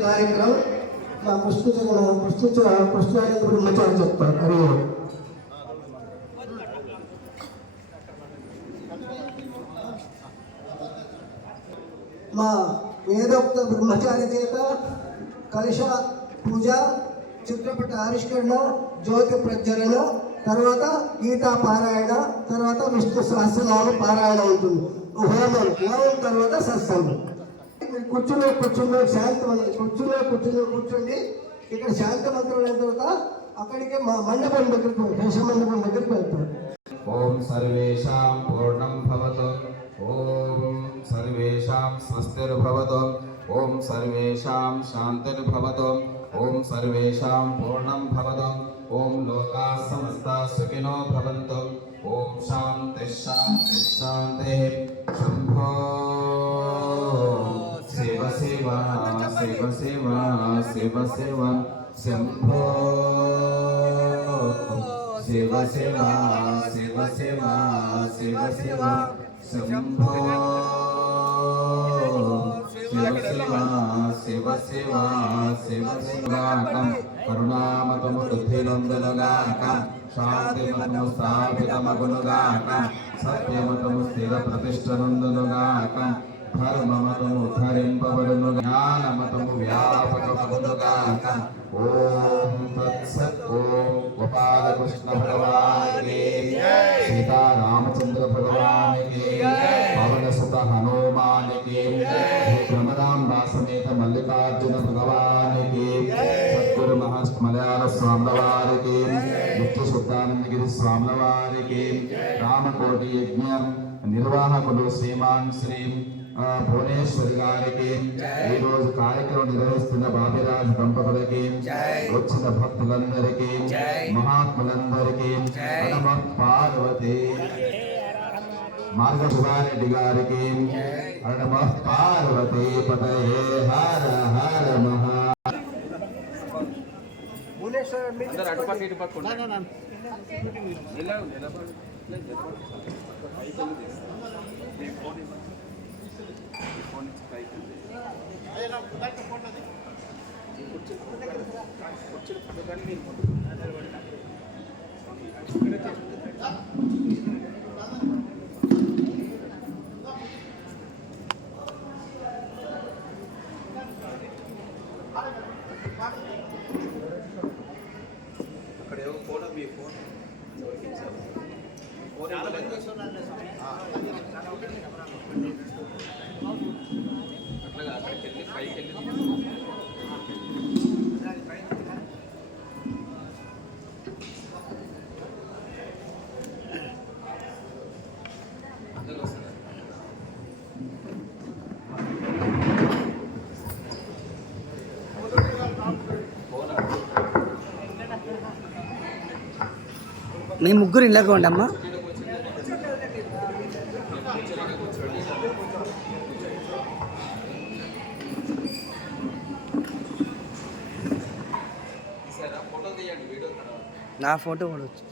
కార్యక్రమం మా కృష్ణానంద బ్రహ్మచారి చెప్తారు. హరి మా వేదోక్త బ్రహ్మచారి చేత కలశ పూజ, చిత్రపట ఆవిష్కరణ, జ్యోతి ప్రజ్వలన, తర్వాత గీతా పారాయణ, తర్వాత విష్ణు సహస్రనామ పారాయణ ఉంటుంది. హోమం తర్వాత సత్సంగం. కూర్చుని శాంతి కూర్చోండి. ఇక్కడ శాంతి మంత్రం అయిన తర్వాత అక్కడికి మా మండపం దగ్గరికి దేశ మండపం దగ్గరికి వెళ్తారు. ఓం సర్వేషాం పూర్ణం భవతు, ఓం సర్వేషాం స్వస్తిర్భవతు, ఓం సర్వేషాం శాంతిర్భవతు, ఓం సర్వేషాం పూర్ణం భవతు, ఓం లోకాః సమస్తాః సుఖినో భవంతు, ఓం శాంతి శాంతి శాంతి. శంభో శివ శివ శివ శివ శివ శివ శంభో శివ శివ శివ శివ శివ శివ శంభో శివ శివ శివ శివ శివ శివాకం కరుణామతము బుద్ధినందునుగాక, శాంతిమతము స్థాపితమగునుగాక, సత్యమతము స్థిర ప్రతిష్టనందునుగాక, ధర్మమతము ధరింపబడును, జ్ఞానమతము వ్యాపకమగునుగాక. ఓం తత్సత్. ఓం గోపాలకృష్ణ భగవానికి, సీతారామచంద్ర భగవానికి, పవన సుత హనుమానికి, భ్రమరాంబా సమేత మల్లికార్జున భగవానికి, సద్గురు మహాస్మలయాల స్వాముల వారికి, నిత్య శుద్ధానందగిరి స్వాముల వారికి, రామకోటి యజ్ఞ నిర్వాహకులు శ్రీమాన్ శ్రీ భువనేశ్వరి గారికి, ఈ రోజు కార్యక్రమం నిర్వహిస్తున్న బాబిరాజ్ దంపతులకి, వచ్చిన భక్తులందరికీ, మహాత్ములందరికీ, పార్వతి మార్గ శివారెడ్డి గారికి, పార్వతి పతయే హర హర మహా. మీ ముగ్గురు ఇళ్ళకి ఉండమ్మా. నా ఫోటో కూడా వచ్చి